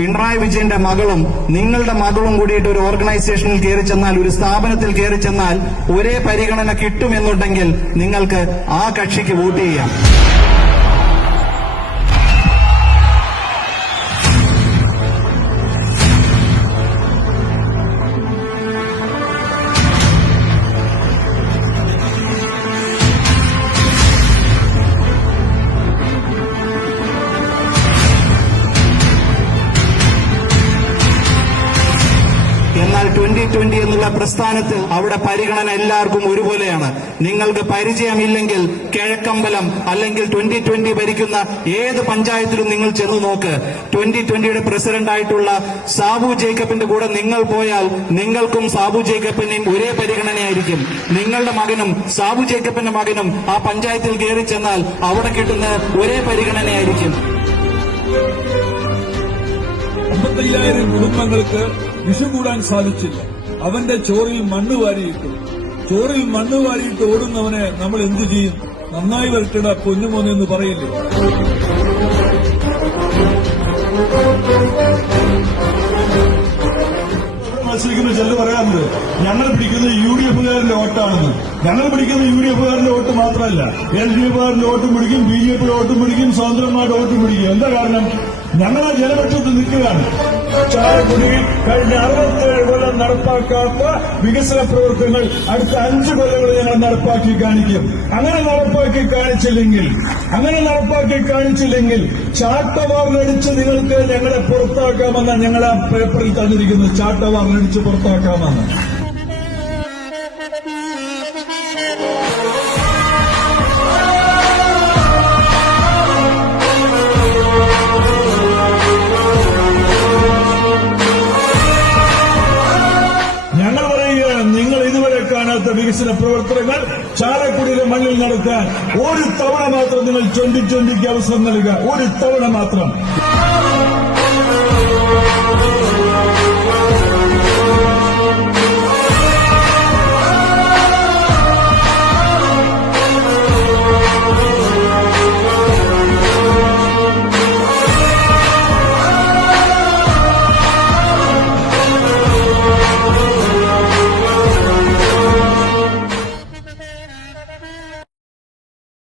പിണറായി വിജയന്റെ മകളും നിങ്ങളുടെ മകളും കൂടിയിട്ട് ഒരു ഓർഗനൈസേഷനിൽ കയറി ചെന്നാൽ, ഒരു സ്ഥാപനത്തിൽ കയറി ചെന്നാൽ ഒരേ പരിഗണന കിട്ടുമെന്നുണ്ടെങ്കിൽ നിങ്ങൾക്ക് ആ കക്ഷിക്ക് വോട്ട് ചെയ്യാം. എന്നാൽ 2020 എന്നുള്ള പ്രസ്ഥാനത്തിൽ അവിടെ പരിഗണന എല്ലാവർക്കും ഒരുപോലെയാണ്. നിങ്ങൾക്ക് പരിചയമില്ലെങ്കിൽ കിഴക്കമ്പലം അല്ലെങ്കിൽ 2020 ഭരിക്കുന്ന ഏത് പഞ്ചായത്തിലും നിങ്ങൾ ചെന്ന് നോക്ക്. 2020യുടെ പ്രസിഡന്റായിട്ടുള്ള സാബു ജേക്കബിന്റെ കൂടെ നിങ്ങൾ പോയാൽ നിങ്ങൾക്കും സാബു ജേക്കബിനെയും ഒരേ പരിഗണനയായിരിക്കും. നിങ്ങളുടെ മകനും സാബു ജേക്കബിന്റെ മകനും ആ പഞ്ചായത്തിൽ കയറി ചെന്നാൽ അവിടെ കിട്ടുന്ന ഒരേ പരിഗണനയായിരിക്കും. 55,000 കുടുംബങ്ങൾക്ക് വിഷു കൂടാൻ സാധിച്ചില്ല. അവന്റെ ചോറിൽ മണ്ണ് വാരിയിട്ടു. ചോറിൽ മണ്ണ് വാരിയിട്ട് ഓടുന്നവനെ നമ്മൾ എന്തു ചെയ്യും? നന്നായി വരട്ടിട പൊന്നുമോനെന്ന് പറയില്ലേ? മത്സരിക്കുന്ന ചെല്ലു പറയാറുണ്ട്, ഞങ്ങൾ പിടിക്കുന്നത് UDF-കാരന്റെ വോട്ടാണെന്ന്. ഞങ്ങൾ പിടിക്കുന്ന UDF-കാരന്റെ വോട്ട് മാത്രമല്ല, LDF-കാരന്റെ വോട്ടും പിടിക്കും, BJP-യുടെ വോട്ടും പിടിക്കും, സ്വതന്ത്രന്മാരുടെ വോട്ടും പിടിക്കും. എന്താ കാരണം? ഞങ്ങൾ ആ ജനപക്ഷത്ത് നിൽക്കുകയാണ്. ചാലക്കുടിയിൽ കഴിഞ്ഞ 67 കൊല്ലം നടപ്പാക്കാത്ത വികസന പ്രവർത്തനങ്ങൾ അടുത്ത 5 കൊല്ലങ്ങൾ ഞങ്ങൾ നടപ്പാക്കി കാണിക്കും. അങ്ങനെ നടപ്പാക്കി കാണിച്ചില്ലെങ്കിൽ ചാട്ടവാറിനടിച്ച് നിങ്ങൾക്ക് ഞങ്ങളെ പുറത്താക്കാമെന്നാണ് ഞങ്ങൾ ആ പേപ്പറിൽ തന്നിരിക്കുന്നത്. ചാട്ടവാറിനടിച്ച് പുറത്താക്കാമെന്ന്. വികസന പ്രവർത്തനങ്ങൾ ചാലക്കുടിയിലെ മണ്ണിൽ നടത്താൻ ഒരു തവണ മാത്രം നിങ്ങൾ 2020ക്ക് അവസരം നൽകുക. ഒരു തവണ മാത്രം.